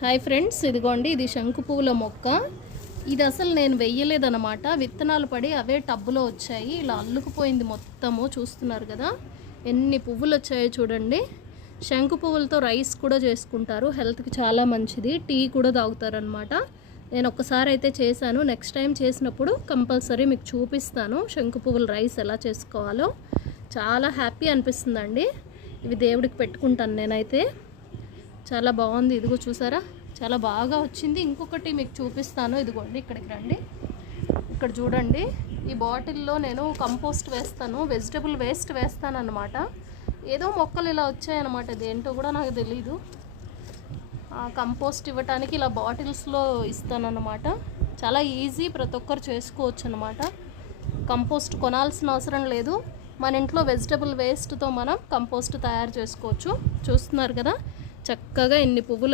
Hi friends, ఇదిగోండి ఇది శంకు పువ్వుల మొక్క. ఇది అసలు నేను వెయ్యలేదన్నమాట. విత్తనాలు పడి అవే టబ్బులో వచ్చాయి. ఇలా అల్లుకుపోయింది మొత్తము. చూస్తున్నారు కదా ఎన్ని పువ్వులు వచ్చాయో చూడండి. శంకు పువ్వులతో రైస్ కూడా చేసుకుంటారు, హెల్త్కి చాలా మంచిది. టీ కూడా తాగుతారనమాట. నేను ఒక్కసారి అయితే చేశాను. నెక్స్ట్ టైం చేసినప్పుడు కంపల్సరీ మీకు చూపిస్తాను శంకు పువ్వుల రైస్ ఎలా చేసుకోవాలో. చాలా హ్యాపీ అనిపిస్తుందండి. ఇవి దేవుడికి పెట్టుకుంటాను నేనైతే. చాలా బాగుంది. ఇదిగో చూసారా, చాలా బాగా వచ్చింది. ఇంకొకటి మీకు చూపిస్తాను. ఇదిగోండి, ఇక్కడికి రండి. ఇక్కడ చూడండి, ఈ బాటిల్లో నేను కంపోస్ట్ వేస్తాను, వెజిటబుల్ వేస్ట్ వేస్తాను అన్నమాట. ఏదో మొక్కలు ఇలా వచ్చాయన్నమాట, ఇదేంటో కూడా నాకు తెలీదు. కంపోస్ట్ ఇవ్వటానికి ఇలా బాటిల్స్లో ఇస్తానన్నమాట. చాలా ఈజీ, ప్రతి ఒక్కరు చేసుకోవచ్చు అన్నమాట. కంపోస్ట్ కొనాల్సిన అవసరం లేదు. మన ఇంట్లో వెజిటబుల్ వేస్ట్తో మనం కంపోస్ట్ తయారు చేసుకోవచ్చు. చూస్తున్నారు కదా, చక్కగా ఎన్ని పువ్వులు